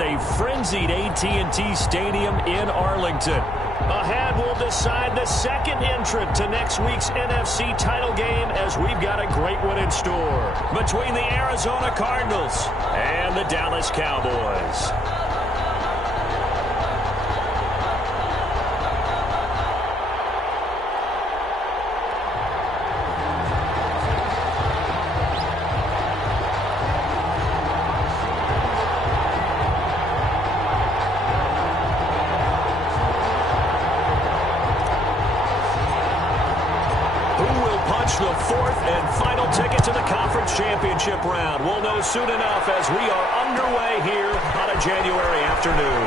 is a frenzied AT&T Stadium in Arlington. Ahead, we'll decide the second entrant to next week's NFC title game as we've got a great one in store between the Arizona Cardinals and the Dallas Cowboys. The fourth and final ticket to the conference championship round. We'll know soon enough as we are underway here on a January afternoon.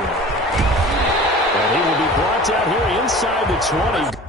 And he will be brought down here inside the 20.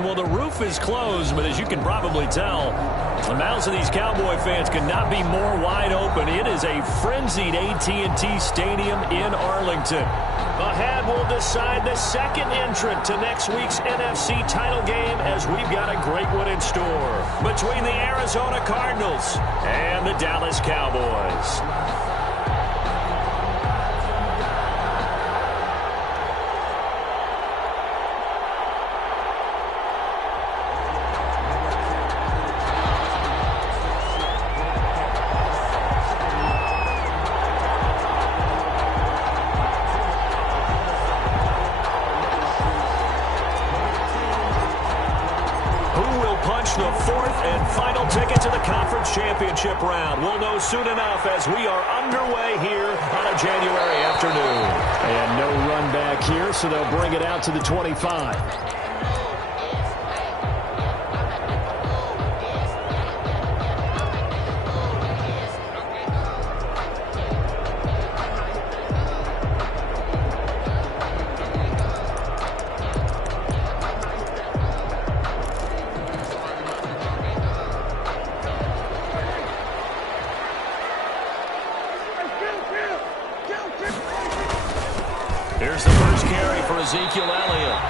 Well, the roof is closed, but as you can probably tell, the mouths of these Cowboy fans could not be more wide open. It is a frenzied AT&T Stadium in Arlington. Ahead will decide the second entrant to next week's NFC title game, as we've got a great one in store between the Arizona Cardinals and the Dallas Cowboys. The fourth and final ticket to the conference championship round. We'll know soon enough as we are underway here on a January afternoon. And no run back here, so they'll bring it out to the 25. Here's the first carry for Ezekiel Elliott.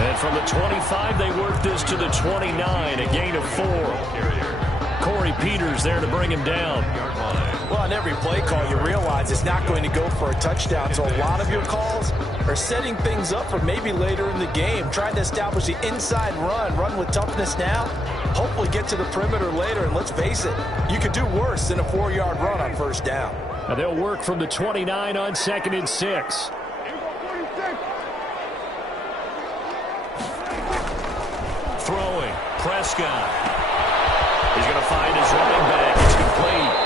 And from the 25, they work this to the 29, a gain of 4. Corey Peters there to bring him down. Well, on every play call, you realize it's not going to go for a touchdown. So a lot of your calls are setting things up for maybe later in the game, trying to establish the inside run with toughness now, hopefully get to the perimeter later. And let's face it, you could do worse than a 4-yard run on first down. Now they'll work from the 29 on 2nd and 6. Throwing, Prescott. He's going to find his running back. It's complete.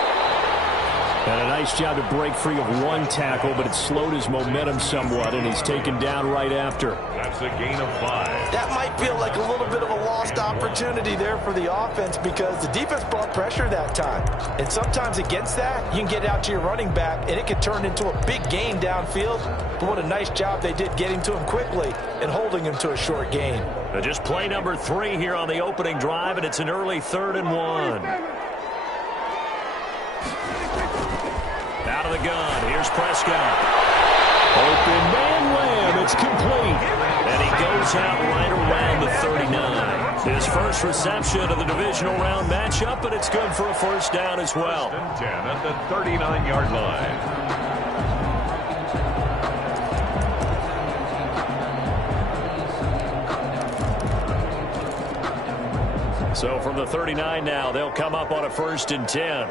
And a nice job to break free of one tackle, but it slowed his momentum somewhat, and he's taken down right after. That's a gain of 5. That might feel like a little bit of a lost opportunity there for the offense because the defense brought pressure that time. And sometimes against that, you can get out to your running back, and it can turn into a big gain downfield. But what a nice job they did getting to him quickly and holding him to a short gain. Just play number 3 here on the opening drive, and it's an early 3rd and 1. Out of the gun, here's Prescott. Open man Lamb, it's complete. And he goes out right around the 39. His first reception of the divisional round matchup, and it's good for a first down as well. 10 at the 39-yard line. So from the 39 now, they'll come up on a 1st and 10.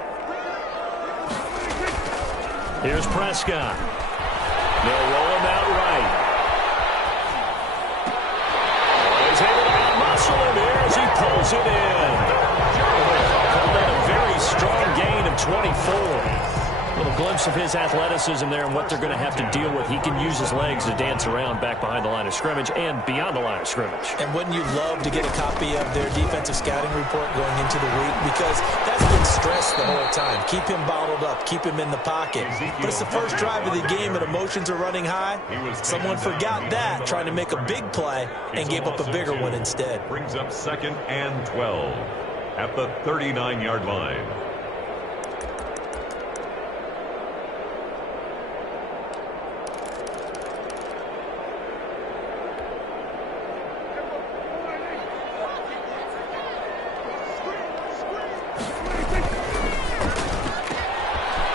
Here's Prescott. They'll roll him out right. Oh, he's able to out-muscle him here as he pulls it in. Called that a very strong gain of 24. A little glimpse of his athleticism there and what they're going to have to deal with. He can use his legs to dance around back behind the line of scrimmage and beyond the line of scrimmage. And wouldn't you love to get a copy of their defensive scouting report going into the week? Because that's been stressed the whole time. Keep him bottled up. Keep him in the pocket. But it's the first drive of the game and emotions are running high. Someone forgot that, trying to make a big play and gave up a bigger one instead. Brings up 2nd and 12 at the 39-yard line.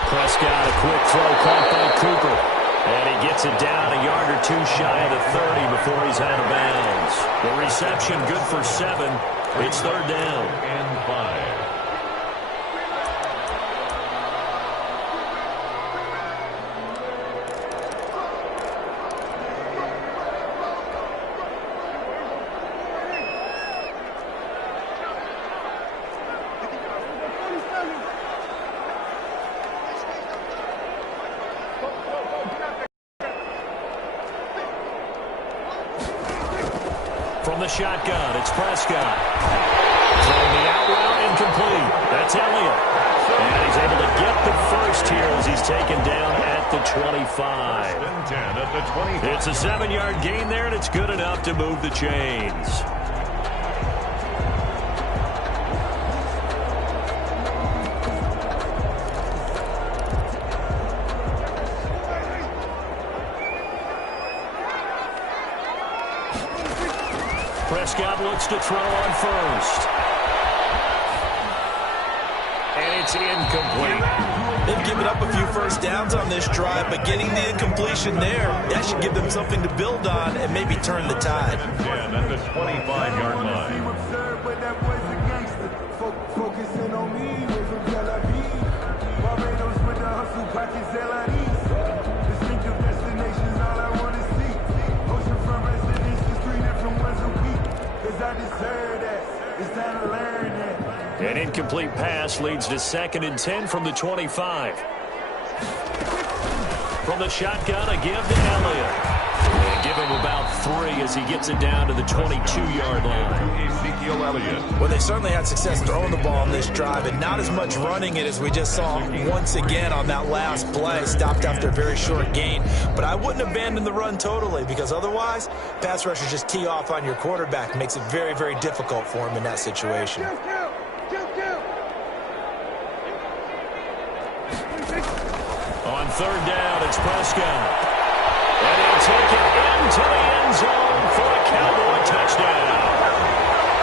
Prescott, a quick throw caught by Cooper. And he gets it down a yard or 2 shy of the 30 before he's out of bounds. The reception good for 7. It's 3rd down. And 5. From the shotgun, it's Prescott. Throwing the out route, incomplete. That's Elliott. And he's able to get the first here as he's taken down at the 25. 10 at the 25. It's a 7-yard gain there, and it's good enough to move the chains. Prescott looks to throw on first. And it's incomplete. They've given up a few first downs on this drive, but getting the incompletion there, that should give them something to build on and maybe turn the tide. Again at the 25-yard line. Focusing on me, with Tel Aviv. Barbados with the hustle, pockets LIDs. Distinctive destinations, all I want to see. Oceanfront residences, 3 different ones a week. Cause I deserve that. It's time to learn that. An incomplete pass leads to 2nd and 10 from the 25. From the shotgun, a give to Elliott. And give him about 3 as he gets it down to the 22-yard line. Ezekiel Elliott. Well, they certainly had success throwing the ball on this drive, and not as much running it as we just saw once again on that last play. Stopped after a very short gain. But I wouldn't abandon the run totally, because otherwise, pass rushers just tee off on your quarterback. Makes it very, very difficult for him in that situation. On 3rd down, it's Prescott. And he'll take it into the end zone for a Cowboy touchdown.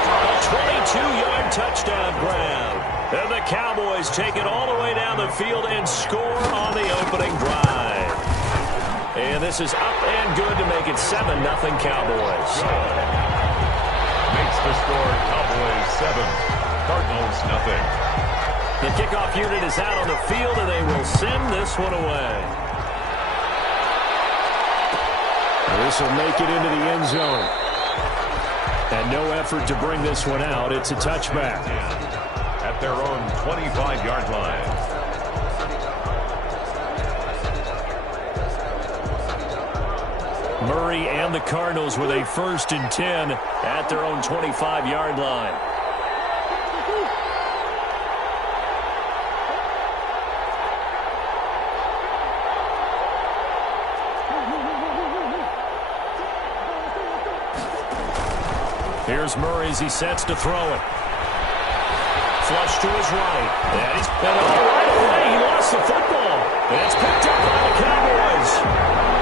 A 22-yard touchdown grab. And the Cowboys take it all the way down the field and score on the opening drive. And this is up and good to make it 7-0 Cowboys. Makes the score Cowboys 7, Cardinals nothing. The kickoff unit is out on the field, and they will send this one away. This will make it into the end zone. And no effort to bring this one out. It's a touchback. At their own 25-yard line. Murray and the Cardinals with a 1st and 10 at their own 25-yard line. Here's Murray as he sets to throw it. Flush to his right. And he's right away. He lost the football. And it's picked up by the Cowboys.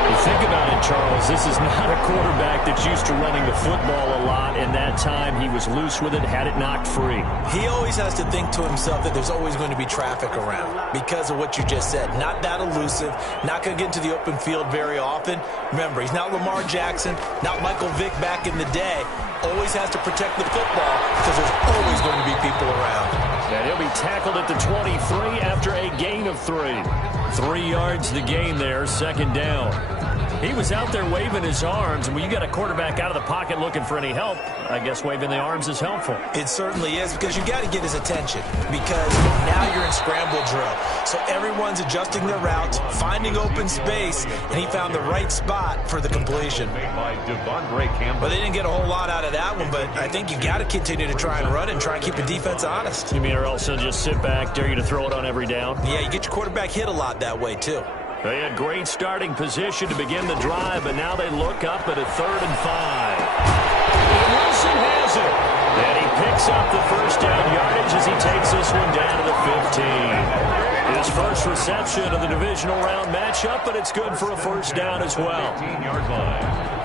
You think about it, Charles. This is not a quarterback that's used to running the football a lot. And that time he was loose with it, had it knocked free. He always has to think to himself that there's always going to be traffic around because of what you just said. Not that elusive, not going to get into the open field very often. Remember, he's not Lamar Jackson, not Michael Vick back in the day. Always has to protect the football because there's always going to be people around. And he'll be tackled at the 23 after a gain of 3. 3 yards the gain there, 2nd down. He was out there waving his arms, and when you got a quarterback out of the pocket looking for any help, I guess waving the arms is helpful. It certainly is, because you got to get his attention, because now you're in scramble drill. So everyone's adjusting their routes, finding open space, and he found the right spot for the completion. Made by Devondre Campbell. Well, they didn't get a whole lot out of that one, but I think you got to continue to try and run and try and keep the defense honest. You mean or else they'll just sit back, dare you to throw it on every down? Yeah, you get your quarterback hit a lot that way, too. They had great starting position to begin the drive, but now they look up at a 3rd and 5. And Wilson has it. And he picks up the 1st down yardage as he takes this one down to the 15. His first reception of the divisional round matchup, but it's good for a 1st down as well. 15-yard line.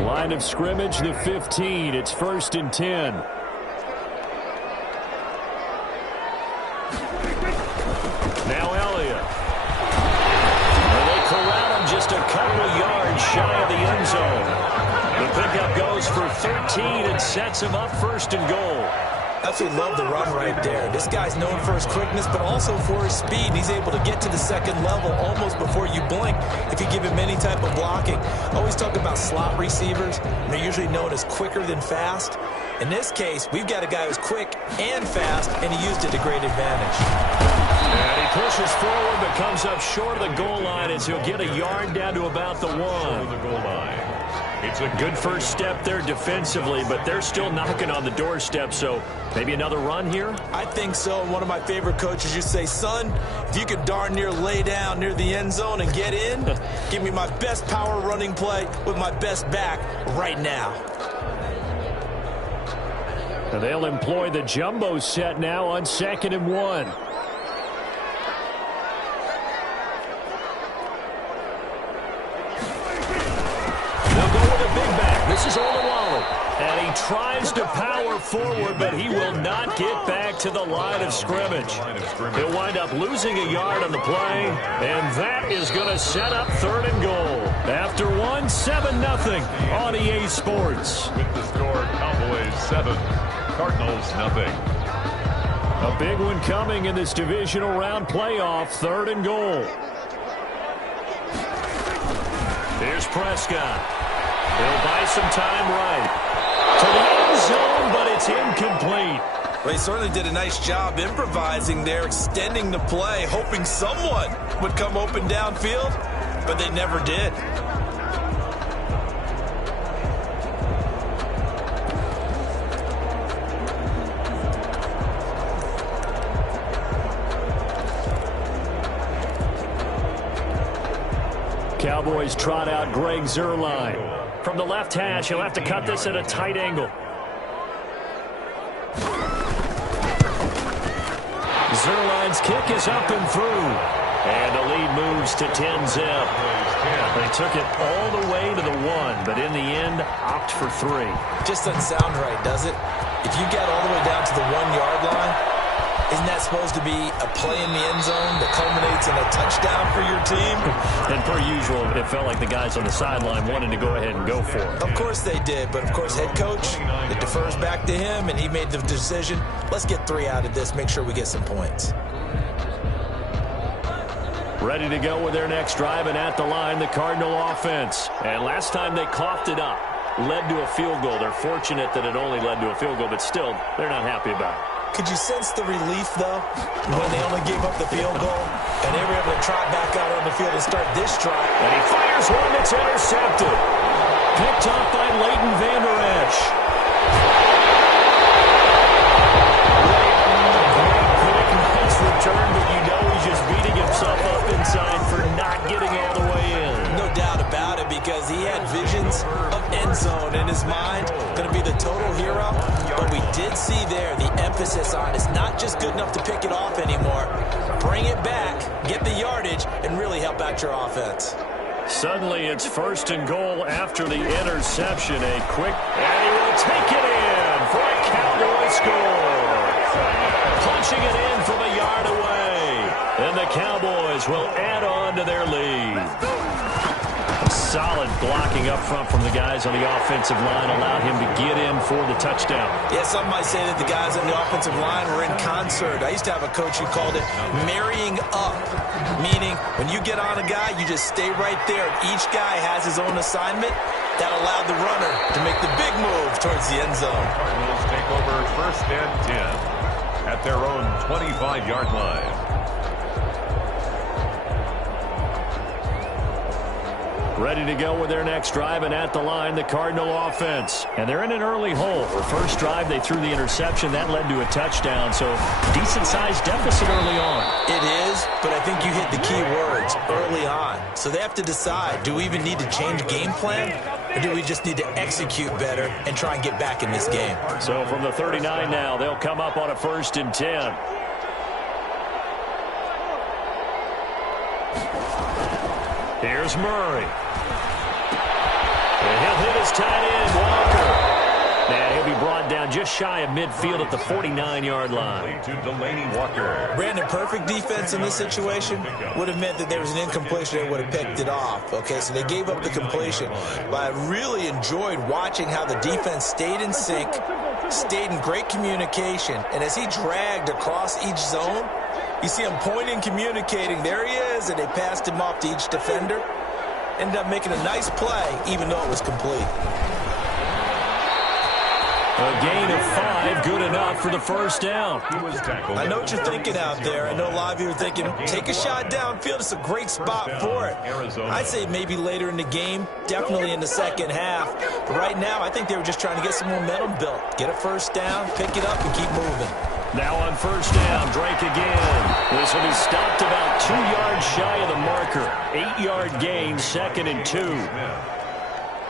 Line of scrimmage, the 15. It's 1st and 10. Now Elliott. And they corral him just a couple of yards shy of the end zone. The pickup goes for 13 and sets him up 1st and goal. Absolutely love the run right there. This guy's known for his quickness, but also for his speed. He's able to get to the 2nd level almost before you blink if you give him any type of blocking. I always talk about slot receivers, and they're usually known as quicker than fast. In this case, we've got a guy who's quick and fast, and he used it to great advantage. And he pushes forward, but comes up short of the goal line as he'll get a yard down to about the 1. The goal line. It's a good first step there defensively, but they're still knocking on the doorstep, so maybe another run here? I think so. One of my favorite coaches used to say, son, if you could darn near lay down near the end zone and get in, give me my best power running play with my best back right now. And they'll employ the jumbo set now on 2nd and 1. This is Yr1. And he tries to power forward, but he will not get back to the line of scrimmage. He'll wind up losing a yard on the play, and that is going to set up 3rd and goal. After 7-0 on EA Sports. With the score, Cowboys 7, Cardinals 0. A big one coming in this divisional round playoff, 3rd and goal. Here's Prescott. He'll buy some time right to the end zone, but it's incomplete. Well, he certainly did a nice job improvising there, extending the play, hoping someone would come open downfield, but they never did. Cowboys trot out Greg Yr1. From the left hash, he'll have to cut this at a tight angle. Zerline's kick is up and through. And the lead moves to 10-zip. They took it all the way to the 1, but in the end, opt for 3. Just doesn't sound right, does it? If you get all the way down to the 1-yard line, isn't that supposed to be a play in the end zone that culminates in a touchdown for your team? And per usual, it felt like the guys on the sideline wanted to go ahead and go for it. Of course they did, but of course head coach, it defers back to him, and he made the decision, let's get 3 out of this, make sure we get some points. Ready to go with their next drive, and at the line, the Cardinal offense. And last time they coughed it up, led to a field goal. They're fortunate that it only led to a field goal, but still, they're not happy about it. Could you sense the relief, though, when they only gave up the field goal, and they were able to trot back out on the field and start this drive? And he fires one that's intercepted. Picked up by Leighton Vander Esch. Nice return, but you know he's just beating himself up inside for not getting all the way in. No doubt about it, because he had visions of end zone in his mind, going to be the total hero. But we did see there the emphasis on it's not just good enough to pick it off anymore. Bring it back, get the yardage, and really help out your offense. Suddenly it's 1st and goal after the interception. A quick, and he will take it in for a Cowboy score. Punching it in from a yard away. And the Cowboys will add on to their lead. Solid blocking up front from the guys on the offensive line allowed him to get in for the touchdown. Yeah, some might say that the guys on the offensive line were in concert. I used to have a coach who called it marrying up, meaning when you get on a guy, you just stay right there. Each guy has his own assignment. That allowed the runner to make the big move towards the end zone. Cardinals take over 1st and 10 at their own 25-yard line. Ready to go with their next drive, and at the line, the Cardinal offense. And they're in an early hole. For first drive, they threw the interception. That led to a touchdown, so decent-sized deficit early on. It is, but I think you hit the key words, early on. So they have to decide, do we even need to change game plan, or do we just need to execute better and try and get back in this game? So from the 39 now, they'll come up on a 1st and 10. Here's Murray. And he'll hit his tight end, Walker. And he'll be brought down just shy of midfield at the 49-yard line. To Delaney Walker. Brandon, perfect defense in this situation would have meant that there was an incompletion and would have picked it off. Okay, so they gave up the completion. But I really enjoyed watching how the defense stayed in sync, stayed in great communication. And as he dragged across each zone, you see him pointing, communicating. There he is, and they passed him off to each defender. Ended up making a nice play, even though it was complete. A gain of 5, good enough for the 1st down. I know what you're thinking out there. I know a lot of you are thinking, take a shot downfield. It's a great spot for it. I'd say maybe later in the game, definitely in the second half. But right now, I think they were just trying to get some momentum built. Get a 1st down, pick it up, and keep moving. Now on 1st down, Drake again. This will be stopped about 2 yards shy of the marker. 8-yard gain, 2nd and 2.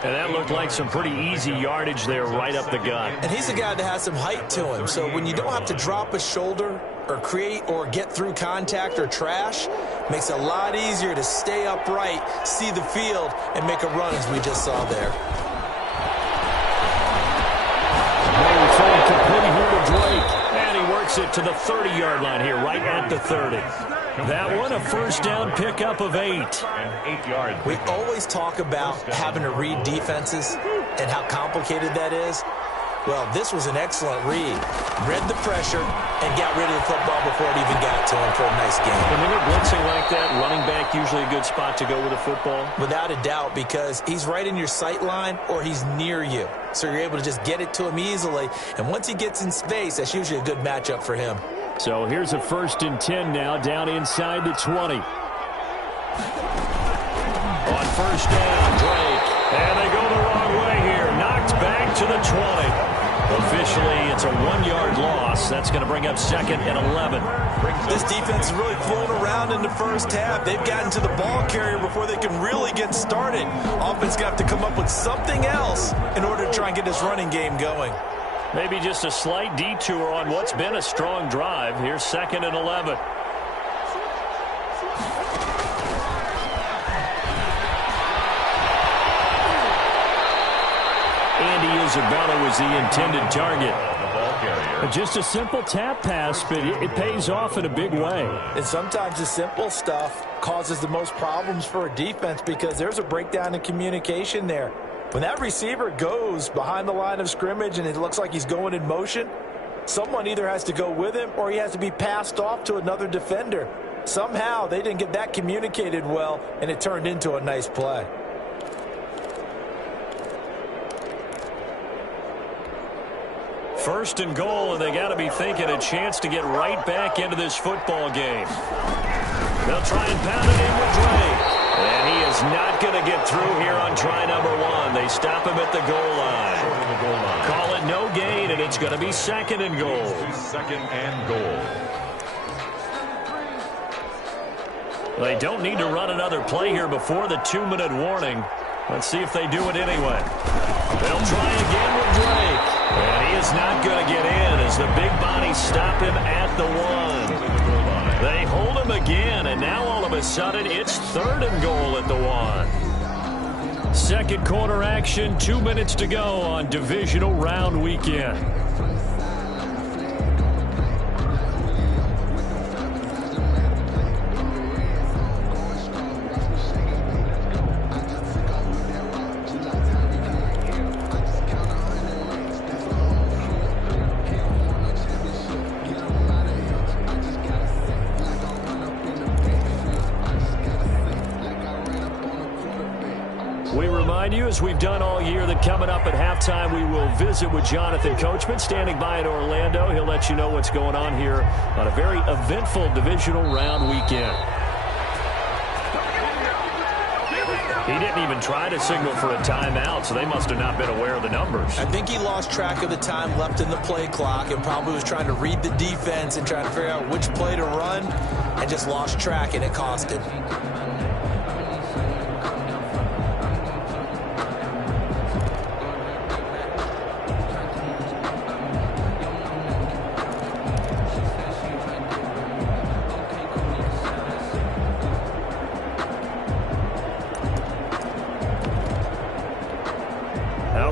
And that looked like some pretty easy yardage there right up the gut. And he's a guy that has some height to him. So when you don't have to drop a shoulder or create or get through contact or trash, makes it a lot easier to stay upright, see the field, and make a run as we just saw there. takes it to the 30-yard line here, right at the 30. That one, a first down pickup of 8. And 8 yards. We always talk about having to read defenses and how complicated that is. Well, this was an excellent read. Read the pressure and got rid of the football before it even got to him for a nice game. And when you're blitzing like that, running back usually a good spot to go with a football? Without a doubt, because he's right in your sight line or he's near you. So you're able to just get it to him easily. And once he gets in space, that's usually a good matchup for him. So here's a 1st and 10 now, down inside the 20. On first down, Drake. And they go the wrong way here. Knocked back to the 20. Officially, it's a 1-yard loss. That's going to bring up 2nd and 11. This defense is really flown around in the first half. They've gotten to the ball carrier before they can really get started. Offense going to have to come up with something else in order to try and get this running game going. Maybe just a slight detour on what's been a strong drive. Here's 2nd and 11. Andy Isabella was the intended target. Just a simple tap pass, but it pays off in a big way. And sometimes the simple stuff causes the most problems for a defense because there's a breakdown in communication there. When that receiver goes behind the line of scrimmage and it looks like he's going in motion, someone either has to go with him or he has to be passed off to another defender. Somehow they didn't get that communicated well, and it turned into a nice play. First and goal, and they got to be thinking a chance to get right back into this football game. They'll try and pound it in with Drake. And he is not going to get through here on try number 1. They stop him at the goal line. Call it no gain, and it's going to be 2nd and goal. 2nd and goal. They don't need to run another play here before the 2-minute warning. Let's see if they do it anyway. They'll try again with Drake. And he is not going to get in as the big bodies stop him at the 1. They hold him again, and now all of a sudden it's 3rd and goal at the 1. Second quarter action, 2 minutes to go on divisional round weekend. You, as we've done all year, that coming up at halftime we will visit with Jonathan Coachman standing by in Orlando. He'll let you know what's going on here on a very eventful divisional round weekend. He didn't even try to signal for a timeout, so they must have not been aware of the numbers. I think he lost track of the time left in the play clock and probably was trying to read the defense and trying to figure out which play to run and just lost track, and it cost him.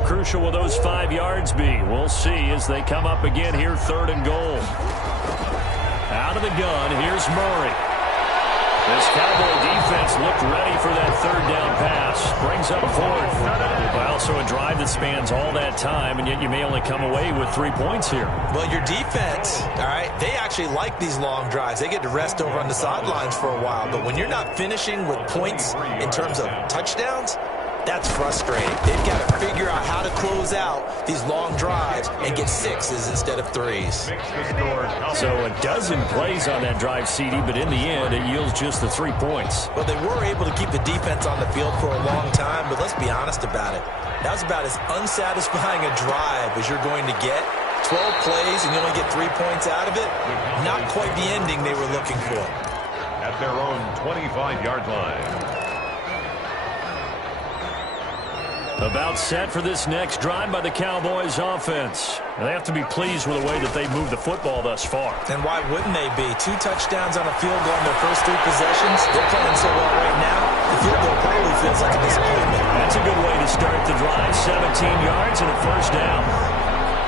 Crucial will those 5 yards be? We'll see as they come up again here, 3rd and goal. Out of the gun, here's Murray. This Cowboy defense looked ready for that 3rd down pass. Brings up 4th. Well, so a drive that spans all that time, and yet you may only come away with 3 points here. Well, your defense, all right, they actually like these long drives. They get to rest over on the sidelines for a while. But when you're not finishing with points in terms of touchdowns, that's frustrating. They've got to figure out how to close out these long drives and get 6s instead of 3s. So a dozen plays on that drive, CD, but in the end, it yields just the 3 points. Well, they were able to keep the defense on the field for a long time, but let's be honest about it. That was about as unsatisfying a drive as you're going to get. 12 plays and you only get 3 points out of it. Not quite the ending they were looking for. At their own 25-yard line. About set for this next drive by the Cowboys offense. They have to be pleased with the way that they've moved the football thus far. And why wouldn't they be? 2 touchdowns on a field goal in their first 3 possessions. They're playing so well right now, the field goal probably feels like a disappointment. That's a good way to start the drive. 17 yards and a first down.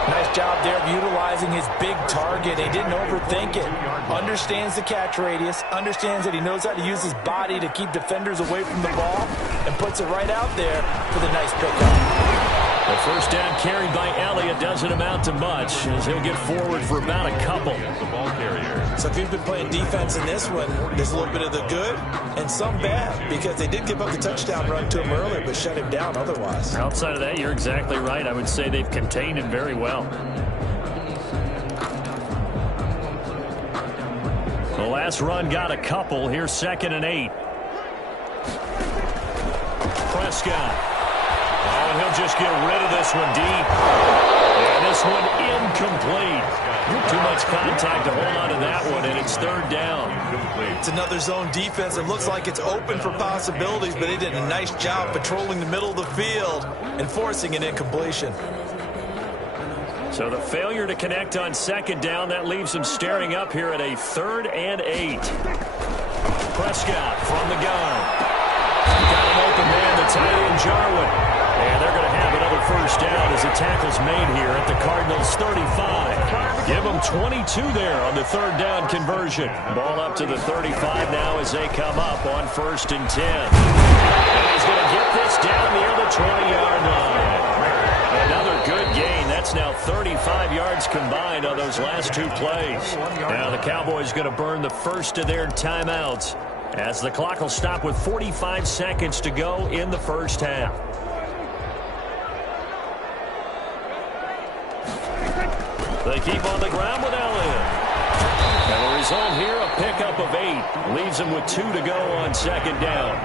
Nice job there of utilizing his big target. He didn't overthink it. Understands the catch radius, understands that he knows how to use his body to keep defenders away from the ball, and puts it right out there for the nice pickup. The first down carried by Elliott doesn't amount to much, as he'll get forward for about a couple. The ball carrier. So if you've been playing defense in this one, there's a little bit of the good and some bad, because they did give up the touchdown run to him earlier, but shut him down otherwise. Outside of that, you're exactly right. I would say they've contained him very well. The last run got a couple. Here's 2nd and 8. Prescott. Oh, and he'll just get rid of this one deep. And this one incomplete. Too much contact to hold on to that one, and it's 3rd down. It's another zone defense. It looks like it's open for possibilities, but they did a nice job patrolling the middle of the field and forcing an incompletion. So the failure to connect on 2nd down, that leaves him staring up here at a 3rd and 8. Prescott from the gun. Got an open man, the tight end, Jarwin. And they're going to have another first down as the tackle's made here at the Cardinals' 35. Give them 22 there on the 3rd down conversion. Ball up to the 35 now as they come up on 1st and 10. And he's going to get this down near the 20-yard line. Another good gain. That's now 35 yards combined on those last 2 plays. Now the Cowboys going to burn the first of their timeouts as the clock will stop with 45 seconds to go in the first half. They keep on the ground with Elliott. And the result here, a pickup of 8. Leaves them with 2 to go on 2nd down.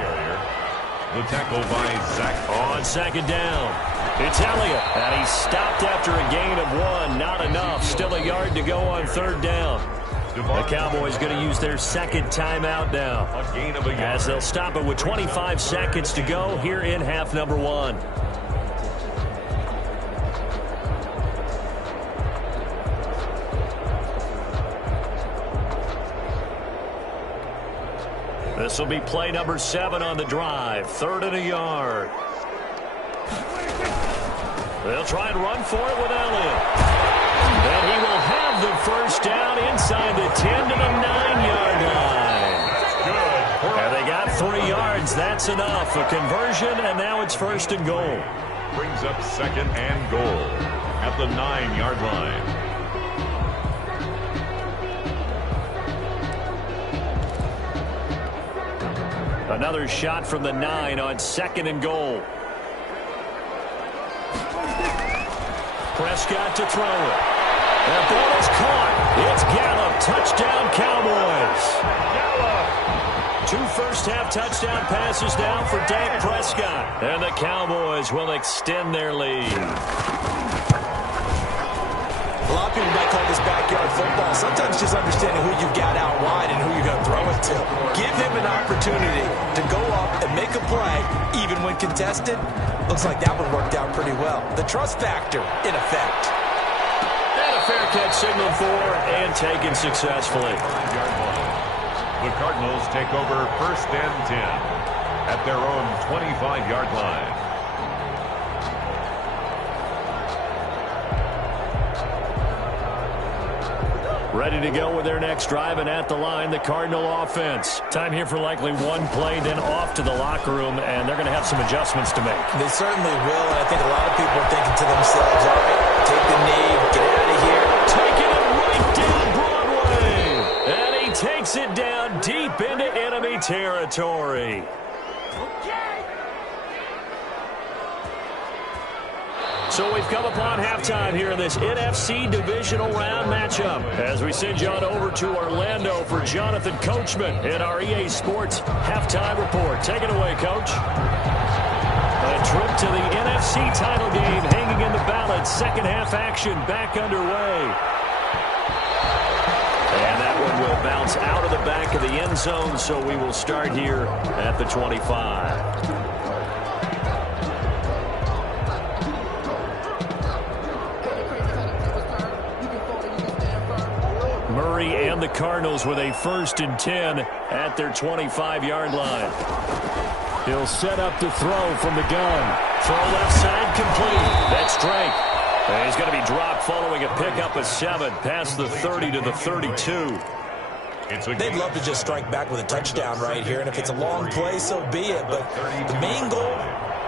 The tackle by Zach. On 2nd down, it's Elliott. And he's stopped after a gain of 1. Not enough. Still a yard to go on 3rd down. The Cowboys going to use their 2nd timeout now, as they'll stop it with 25 seconds to go here in half number 1. This will be play number 7 on the drive. 3rd and a yard. They'll try and run for it with Elliott. And he will have the first down inside the 10 to the 9-yard line. And they got 3 yards. That's enough. A conversion, and now it's 1st and goal. Brings up 2nd and goal at the 9-yard line. Another shot from the 9 on 2nd and goal. Prescott to throw it. That ball is caught. It's Gallup. Touchdown, Cowboys. Gallup. 2 first-half touchdown passes now for Dak Prescott. And the Cowboys will extend their lead. A lot of people might call this backyard football. Sometimes just understanding who you've got out wide and who you're going to throw it to. Give him an opportunity to go up and make a play, even when contested. Looks like that one worked out pretty well. The trust factor, in effect. And a fair catch signaled for and taken successfully. The Cardinals take over 1st and 10 at their own 25-yard line. Ready to go with their next drive, and at the line, the Cardinal offense. Time here for likely 1 play, then off to the locker room, and they're going to have some adjustments to make. They certainly will, and I think a lot of people are thinking to themselves, all right, take the knee, get out of here. Taking it right down Broadway, and he takes it down deep into enemy territory. So we've come upon halftime here in this NFC Divisional Round matchup as we send you on over to Orlando for Jonathan Coachman in our EA Sports Halftime Report. Take it away, Coach. A trip to the NFC title game hanging in the balance. Second half action back underway. And that one will bounce out of the back of the end zone, so we will start here at the 25. Murray and the Cardinals with a 1st and 10 at their 25-yard line. He'll set up to throw from the gun. Throw left side complete. That's Drake. And he's going to be dropped following a pickup of 7 past the 30 to the 32. They'd love to just strike back with a touchdown right here, and if it's a long play, so be it. But the main goal,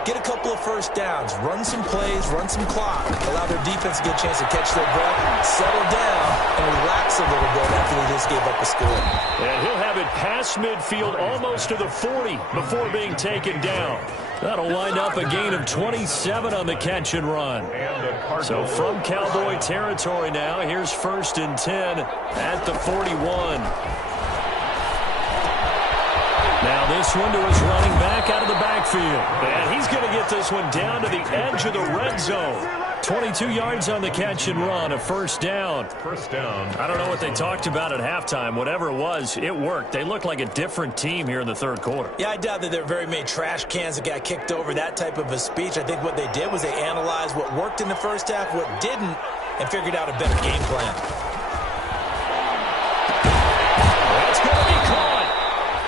get a couple of first downs, run some plays, run some clock, allow their defense to get a chance to catch their breath, settle down, and relax a little bit after they just gave up a score. And he'll have it past midfield almost to the 40 before being taken down. That'll wind up a gain of 27 on the catch and run. So from Cowboy territory now, here's 1st and 10 at the 41. Now this one to his running back out of the backfield. And he's going to get this one down to the edge of the red zone. 22 yards on the catch and run, a 1st down. I don't know what they talked about at halftime. Whatever it was, it worked. They looked like a different team here in the 3rd quarter. Yeah, I doubt that there are very many trash cans that got kicked over, that type of a speech. I think what they did was they analyzed what worked in the first half, what didn't, and figured out a better game plan. That's going to be caught.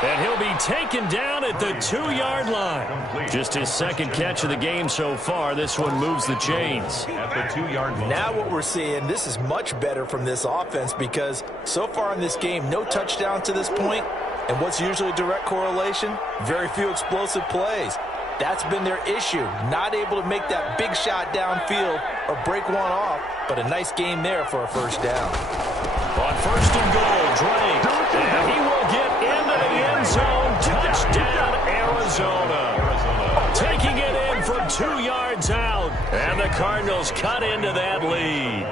And he'll be taken down at the 2-yard line. Just his 2nd catch of the game so far. This one moves the chains. At the 2-yard line. Now what we're seeing, this is much better from this offense because so far in this game, no touchdowns to this point. And what's usually a direct correlation? Very few explosive plays. That's been their issue. Not able to make that big shot downfield or break one off. But a nice game there for a 1st down. On 1st and goal, Drake. And he will get into the end zone. Touchdown, Arizona. Taking it in from 2 yards out. And the Cardinals cut into that lead.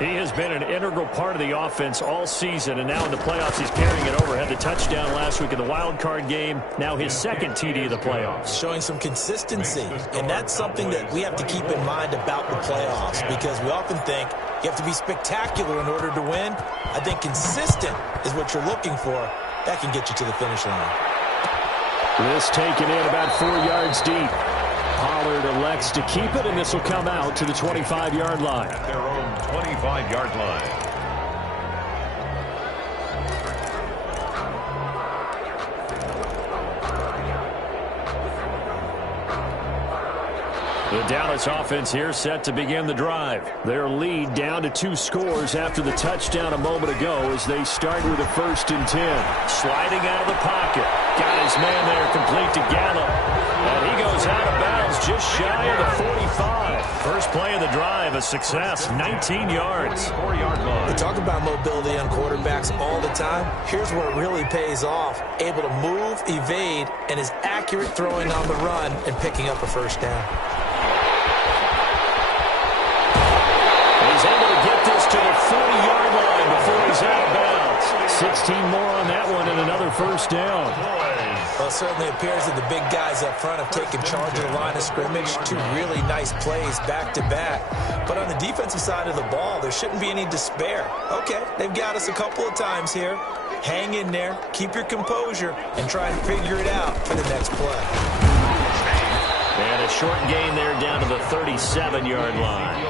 He has been an integral part of the offense all season, and now in the playoffs he's carrying it over. Had the touchdown last week in the wild card game. Now his 2nd TD of the playoffs. Showing some consistency, and that's something that we have to keep in mind about the playoffs because we often think you have to be spectacular in order to win. I think consistent is what you're looking for. That can get you to the finish line. This taken in about 4 yards deep. Pollard elects to keep it, and this will come out to the 25-yard line. At their own 25-yard line. The Dallas offense here set to begin the drive. Their lead down to 2 scores after the touchdown a moment ago as they start with a 1st and 10. Sliding out of the pocket. Got his man there complete to Gallup. And he goes out of bounds just shy of the 45. First play of the drive, a success, 19 yards. 4-yard line. We talk about mobility on quarterbacks all the time. Here's where it really pays off. Able to move, evade, and is accurate throwing on the run and picking up a 1st down. He's able to get this to the 40-yard line before he's out of bounds. 16 more on that one and another 1st down. Well, it certainly appears that the big guys up front have taken charge of the line of scrimmage. 2 really nice plays back-to-back. But on the defensive side of the ball, there shouldn't be any despair. Okay, they've got us a couple of times here. Hang in there, keep your composure, and try and figure it out for the next play. And a short gain there down to the 37-yard line.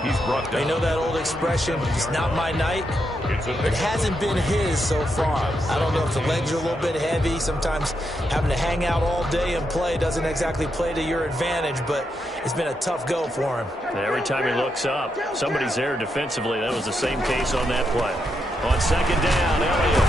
He's brought down. You know that old expression, it's not my night? It hasn't been his so far. I don't know if the legs are a little bit heavy. Sometimes having to hang out all day and play doesn't exactly play to your advantage, but it's been a tough go for him. Every time he looks up, somebody's there defensively. That was the same case on that play. On 2nd down, Elliott.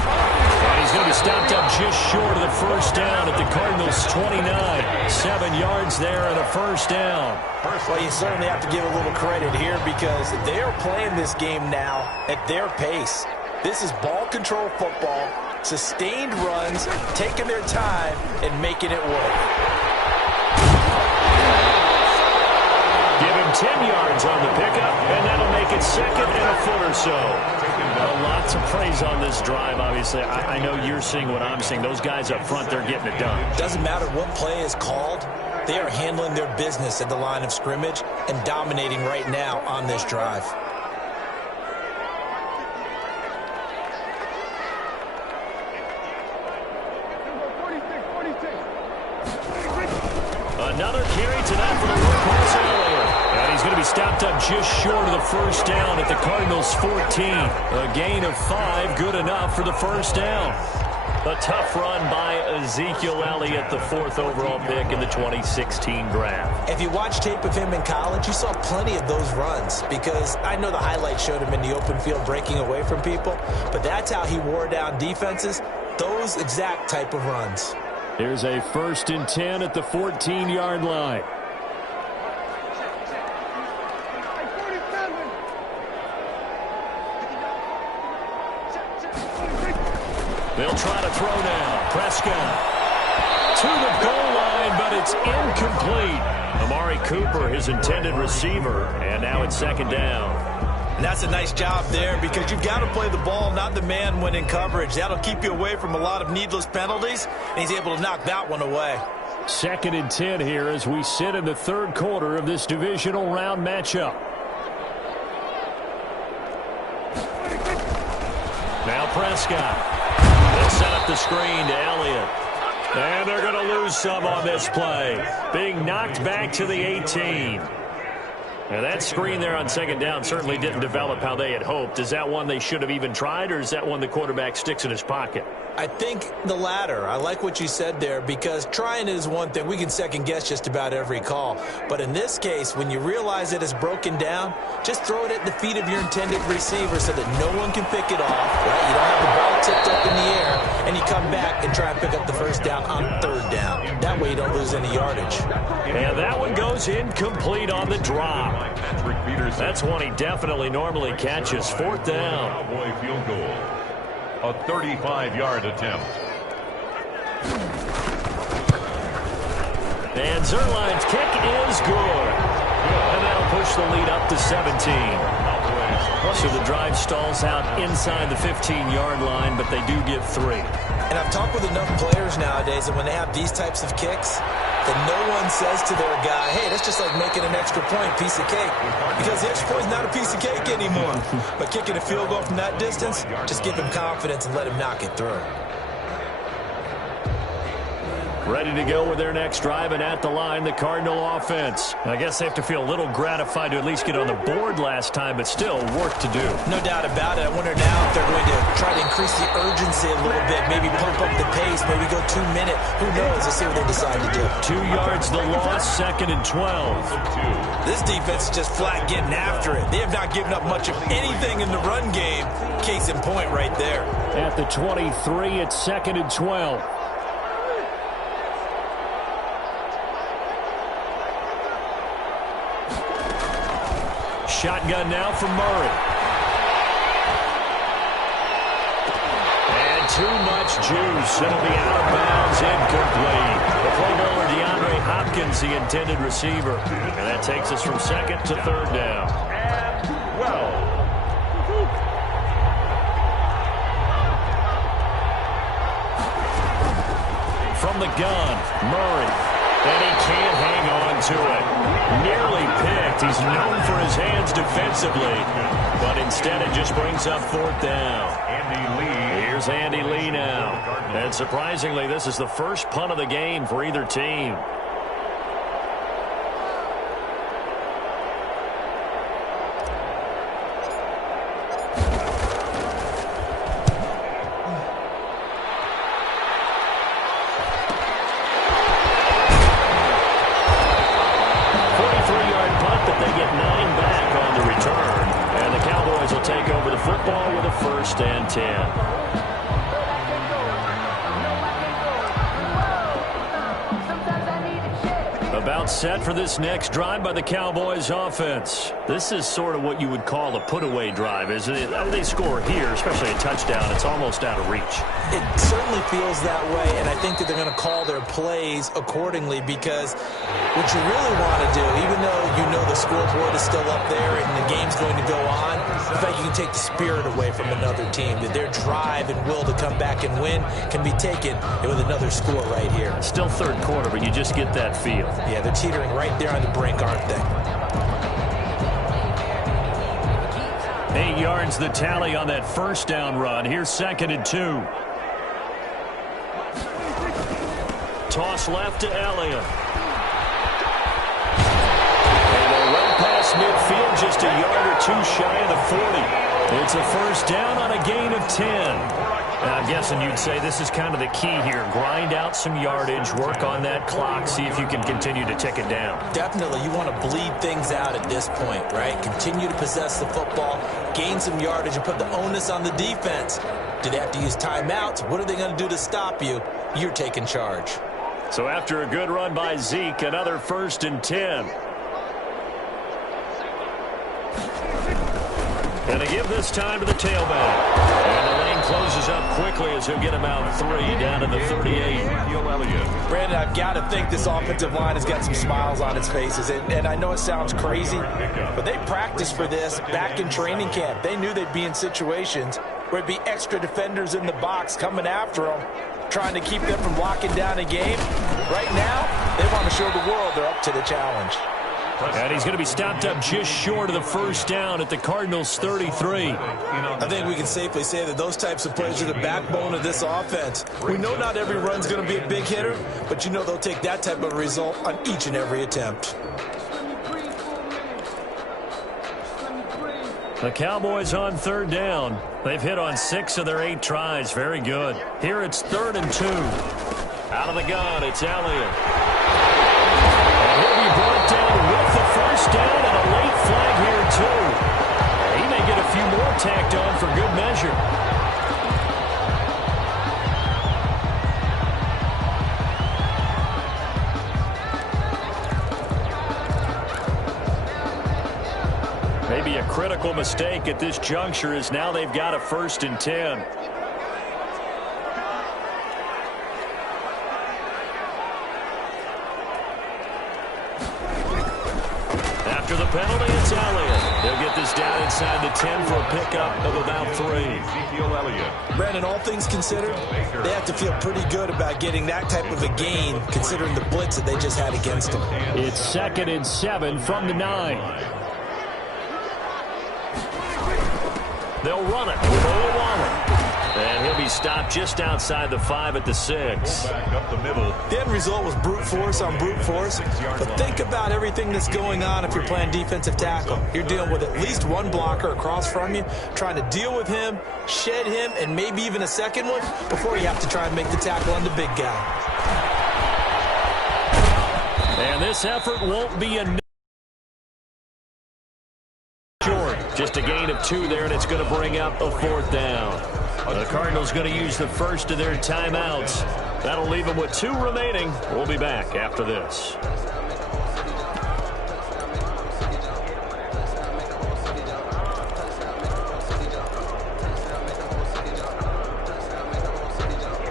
And he's going to be stopped up just short of the 1st down at the Cardinals' 29. 7 yards there and a 1st down. Well, you certainly have to give a little credit here because they're playing this game now at their pace. This is ball control football, sustained runs, taking their time, and making it work. Give him 10 yards on the pickup, and that'll make it 2nd and a foot or so. A lot to praise on this drive, obviously. I know you're seeing what I'm seeing. Those guys up front, they're getting it done. Doesn't matter what play is called. They are handling their business at the line of scrimmage and dominating right now on this drive. Another carry to that for the workhorse Elliott. And he's going to be stopped up just short of the 1st down at the Cardinals' 14. A gain of 5, good enough for the 1st down. A tough run by Ezekiel Elliott, the 4th overall pick in the 2016 draft. If you watch tape of him in college, you saw plenty of those runs because I know the highlights showed him in the open field breaking away from people, but that's how he wore down defenses, those exact type of runs. Here's a 1st and 10 at the 14-yard line. They'll try to throw now. Prescott to the goal line, but it's incomplete. Amari Cooper, his intended receiver, and now it's 2nd down. And that's a nice job there because you've got to play the ball, not the man when in coverage. That'll keep you away from a lot of needless penalties, and he's able to knock that one away. 2nd and 10 here as we sit in the 3rd quarter of this divisional round matchup. Now Prescott. They'll set up the screen to Elliott. And they're going to lose some on this play. Being knocked back to the 18. Now that screen there on 2nd down certainly didn't develop how they had hoped. Is that one they should have even tried, or is that one the quarterback sticks in his pocket? I think the latter. I like what you said there because trying is one thing. We can second guess just about every call. But in this case, when you realize it is broken down, just throw it at the feet of your intended receiver so that no one can pick it off. Right? You don't have the ball tipped up in the air, and you come back and try and pick up the 1st down on 3rd down. That way you don't lose any yardage. And that one goes incomplete on the drop. That's one he definitely normally catches. 4th down. Cowboy field goal. A 35-yard attempt. And Zerline's kick is good. And that'll push the lead up to 17. So the drive stalls out inside the 15-yard line, but they do get 3. And I've talked with enough players nowadays that when they have these types of kicks, that no one says to their guy, hey, that's just like making an extra point, piece of cake. Because the extra point is not a piece of cake anymore. But kicking a field goal from that distance, just give him confidence and let him knock it through. Ready to go with their next drive, and at the line, the Cardinal offense. I guess they have to feel a little gratified to at least get on the board last time, but still work to do. No doubt about it. I wonder now if they're going to try to increase the urgency a little bit, maybe pump up the pace, maybe go 2 minute. Who knows? Let's see what they decide to do. 2 yards the loss, 2nd and 12. This defense is just flat getting after it. They have not given up much of anything in the run game. Case in point right there. At the 23, it's 2nd and 12. Shotgun now from Murray. And too much juice. It'll be out of bounds, incomplete. The play bowler, DeAndre Hopkins, the intended receiver. And that takes us from 2nd to 3rd down. And well. From the gun, Murray. And he can't hang on to it. Nearly picked. He's known for his hands defensively. But instead it just brings up 4th down. Andy Lee. Here's Andy Lee now. And surprisingly, this is the first punt of the game for either team. Football with a 1st and 10. About set for this next drive by the Cowboys offense. This is sort of what you would call a put-away drive, isn't it? They score here, especially a touchdown. It's almost out of reach. It certainly feels that way, and I think that they're going to call their plays accordingly because what you really want to do, even though you know the scoreboard is still up there and the game's going to go on, in fact, you can take the spirit away from another team, that their drive and will to come back and win can be taken with another score right here. Still 3rd quarter, but you just get that feel. Yeah, they're teetering right there on the brink, aren't they? 8 yards the tally on that 1st down run. Here's 2nd and 2. Toss left to Elliott. And they're well past midfield, just a yard or 2 shy of the 40. It's a 1st down on a gain of 10. And I'm guessing you'd say this is kind of the key here. Grind out some yardage, work on that clock, see if you can continue to tick it down. Definitely, you want to bleed things out at this point, right? Continue to possess the football, gain some yardage, and put the onus on the defense. Do they have to use timeouts? What are they going to do to stop you? You're taking charge. So after a good run by Zeke, another 1st and 10. Going to give this time to the tailback. And the lane closes up quickly as he'll get about 3 down to the 38. Brandon, I've got to think this offensive line has got some smiles on its faces. And I know it sounds crazy, but they practiced for this back in training camp. They knew they'd be in situations where it'd be extra defenders in the box coming after them, trying to keep them from locking down a game. Right now, they want to show the world they're up to the challenge. And he's going to be stopped up just short of the 1st down at the Cardinals' 33. I think we can safely say that those types of plays are the backbone of this offense. We know not every run's going to be a big hitter, but you know they'll take that type of result on each and every attempt. The Cowboys on 3rd down. They've hit on 6 of their 8 tries. Very good. Here it's 3rd and 2. Out of the gun, it's Elliott. And he'll be brought down with the 1st down and a late flag here, too. He may get a few more tacked on for good measure. Maybe a critical mistake at this juncture is now they've got a 1st and 10. After the penalty, it's Elliott. They'll get this down inside the 10 for a pickup of about 3. Brandon, all things considered, they have to feel pretty good about getting that type of a gain considering the blitz that they just had against them. It's 2nd and 7 from the 9. They'll run it with Yr1. And he'll be stopped just outside the 5 at the 6. Back up the middle. The end result was brute force on brute force. But think about everything that's going on if you're playing defensive tackle. You're dealing with at least one blocker across from you, trying to deal with him, shed him, and maybe even a second one before you have to try and make the tackle on the big guy. And this effort won't be enough. Just a gain of 2 there, and it's going to bring up a 4th down. The Cardinals going to use the first of their timeouts. That'll leave them with 2 remaining. We'll be back after this.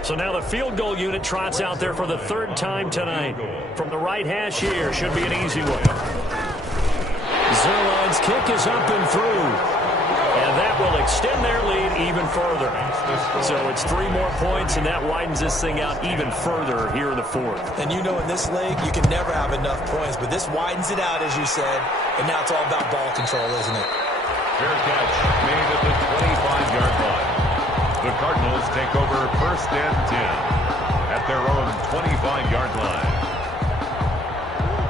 So now the field goal unit trots out there for the 3rd time tonight. From the right hash here, should be an easy one. Zerline's kick is up and through. And that will extend their lead even further. So it's 3 more points, and that widens this thing out even further here in the 4th. And you know in this league, you can never have enough points, but this widens it out, as you said, and now it's all about ball control, isn't it? Fair catch made at the 25-yard line. The Cardinals take over 1st and 10 at their own 25-yard line.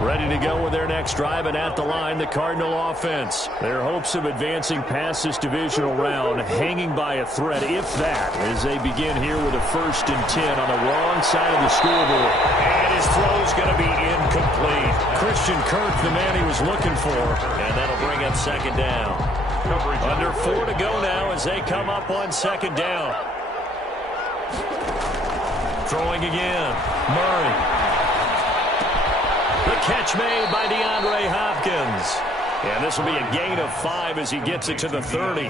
Ready to go with their next drive, and at the line, the Cardinal offense. Their hopes of advancing past this divisional round hanging by a thread, if that, as they begin here with a 1st and 10 on the wrong side of the scoreboard. And his throw's going to be incomplete. Christian Kirk, the man he was looking for, and that'll bring up 2nd down. Under 4 to go now as they come up on 2nd down. Throwing again, Murray. The catch made by DeAndre Hopkins. And this will be a gain of 5 as he gets it to the 30.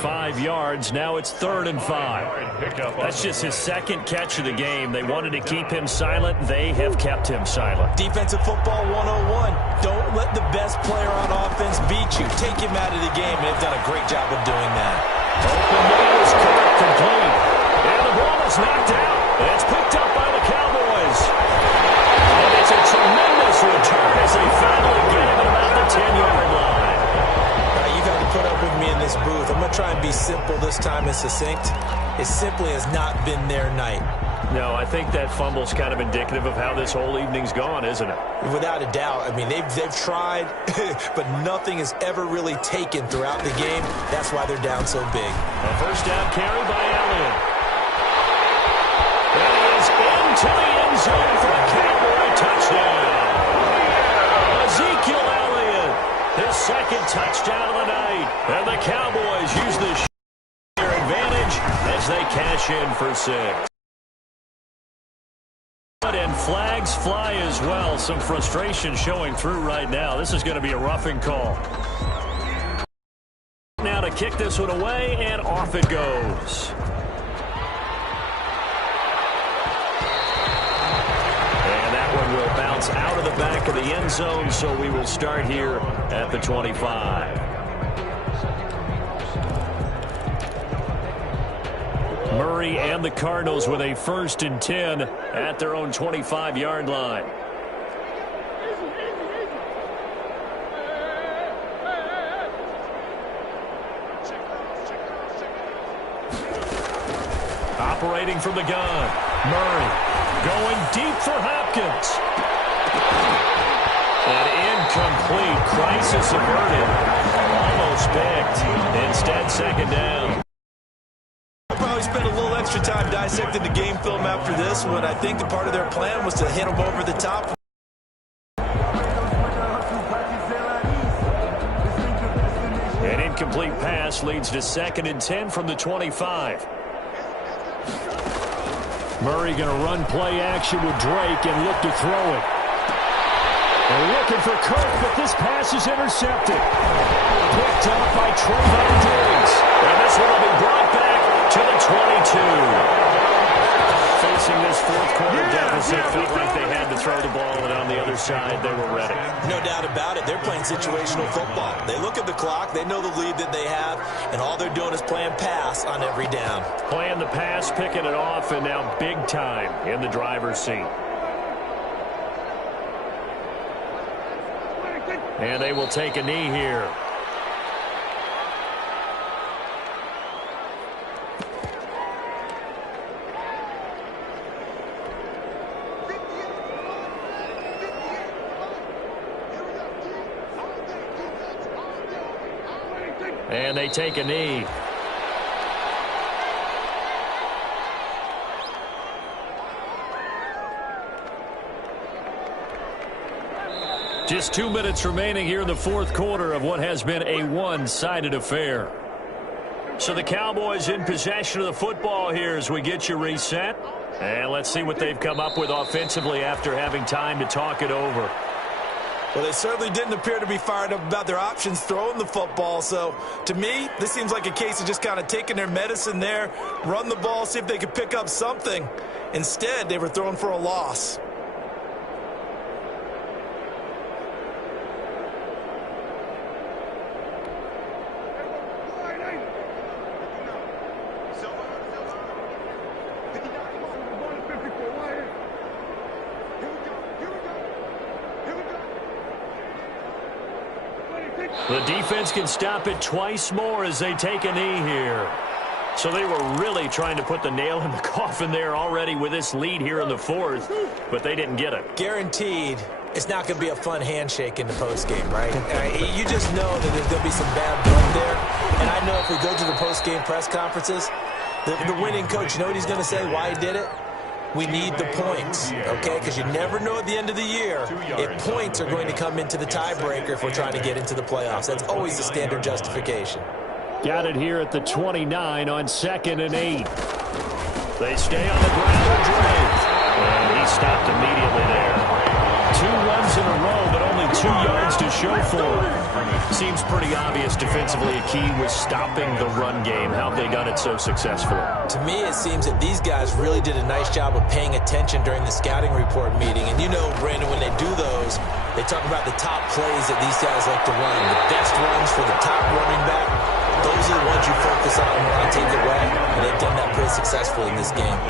5 yards. Now it's 3rd and 5. That's just his 2nd catch of the game. They wanted to keep him silent. They have kept him silent. Defensive football 101. Don't let the best player on offense beat you. Take him out of the game, and they've done a great job of doing that. Open man is caught complete. And the ball is knocked out. And it's picked up by the Cowboys. And it's a tremendous return as they finally get him at about the 10-yard line. You got to put up with me in this booth. I'm going to try and be simple this time and succinct. It simply has not been their night. No, I think that fumble's kind of indicative of how this whole evening's gone, isn't it? Without a doubt. I mean, they've tried, but nothing is ever really taken throughout the game. That's why they're down so big. A 1st down carry by Elliott. 6. And flags fly as well. Some frustration showing through right now. This is going to be a roughing call. Now to kick this one away, and off it goes. And that one will bounce out of the back of the end zone, so we will start here at the 25. Murray and the Cardinals with a 1st and 10 at their own 25-yard line. Operating from the gun. Murray going deep for Hopkins. An incomplete. Crisis averted. Almost picked. Instead, 2nd down. I'll probably spend a little extra time dissecting the game film after this one. I think the part of their plan was to hit them over the top. An incomplete pass leads to 2nd and 10 from the 25. Murray going to run play action with Drake and look to throw it. They're looking for Kirk, but this pass is intercepted. Picked up by Trayvon Diggs. And this one will be brought back to the 22. Facing this 4th quarter deficit, felt like they had to throw the ball, and on the other side, they were ready. No doubt about it. They're playing situational football. They look at the clock, they know the lead that they have, and all they're doing is playing pass on every down. Playing the pass, picking it off, and now big time in the driver's seat. And they will take a knee here. And they take a knee. Just 2 minutes remaining here in the 4th quarter of what has been a one-sided affair. So the Cowboys in possession of the football here as we get you reset. And let's see what they've come up with offensively after having time to talk it over. Well, they certainly didn't appear to be fired up about their options throwing the football. So, to me, this seems like a case of just kind of taking their medicine there, run the ball, see if they could pick up something. Instead, they were throwing for a loss. The defense can stop it twice more as they take a knee here. So they were really trying to put the nail in the coffin there already with this lead here in the 4th, but they didn't get it. Guaranteed, it's not going to be a fun handshake in the postgame, right? You just know that there's going to be some bad blood there. And I know if we go to the postgame press conferences, the winning coach, you know what he's going to say, why he did it? We need the points, okay? Because you never know at the end of the year if points are going to come into the tiebreaker if we're trying to get into the playoffs. That's always the standard justification. Got it here at the 29 on 2nd and 8. They stay on the ground with Drake. And he stopped immediately there. 2 runs in a row, but only 2 yards to show for it. Seems pretty obvious defensively a key was stopping the run game. How have they done it so successfully? To me, it seems that these guys really did a nice job of paying attention during the scouting report meeting. And you know, Brandon, when they do those, they talk about the top plays that these guys like to run. The best runs for the top running back. Those are the ones you focus on and want to take away. And they've done that pretty successfully in this game.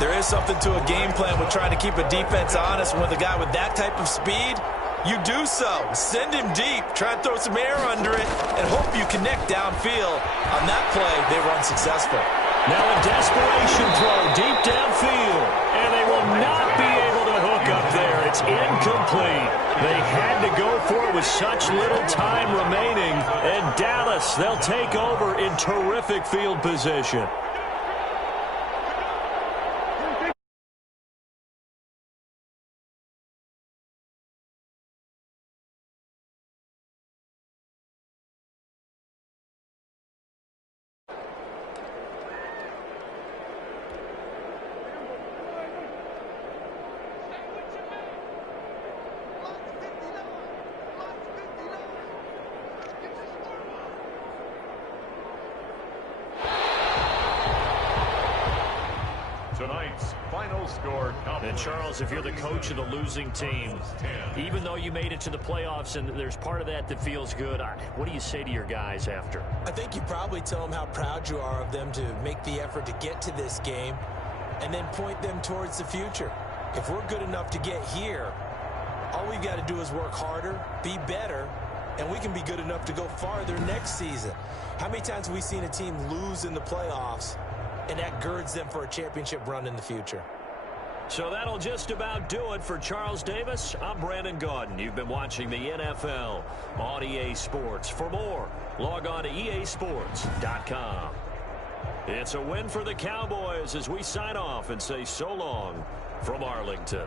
There is something to a game plan with trying to keep a defense honest. With a guy with that type of speed, you do so. Send him deep. Try and throw some air under it and hope you connect downfield. On that play, they were unsuccessful. Now a desperation throw deep downfield. And they will not be able to hook up there. It's incomplete. They had to go for it with such little time remaining. And Dallas, they'll take over in terrific field position. And, Charles, if you're the coach of the losing team, even though you made it to the playoffs and there's part of that that feels good, what do you say to your guys after? I think you probably tell them how proud you are of them to make the effort to get to this game and then point them towards the future. If we're good enough to get here, all we've got to do is work harder, be better, and we can be good enough to go farther next season. How many times have we seen a team lose in the playoffs, and that girds them for a championship run in the future? So that'll just about do it for Charles Davis. I'm Brandon Gaudin. You've been watching the NFL on EA Sports. For more, log on to easports.com. It's a win for the Cowboys as we sign off and say so long from Arlington.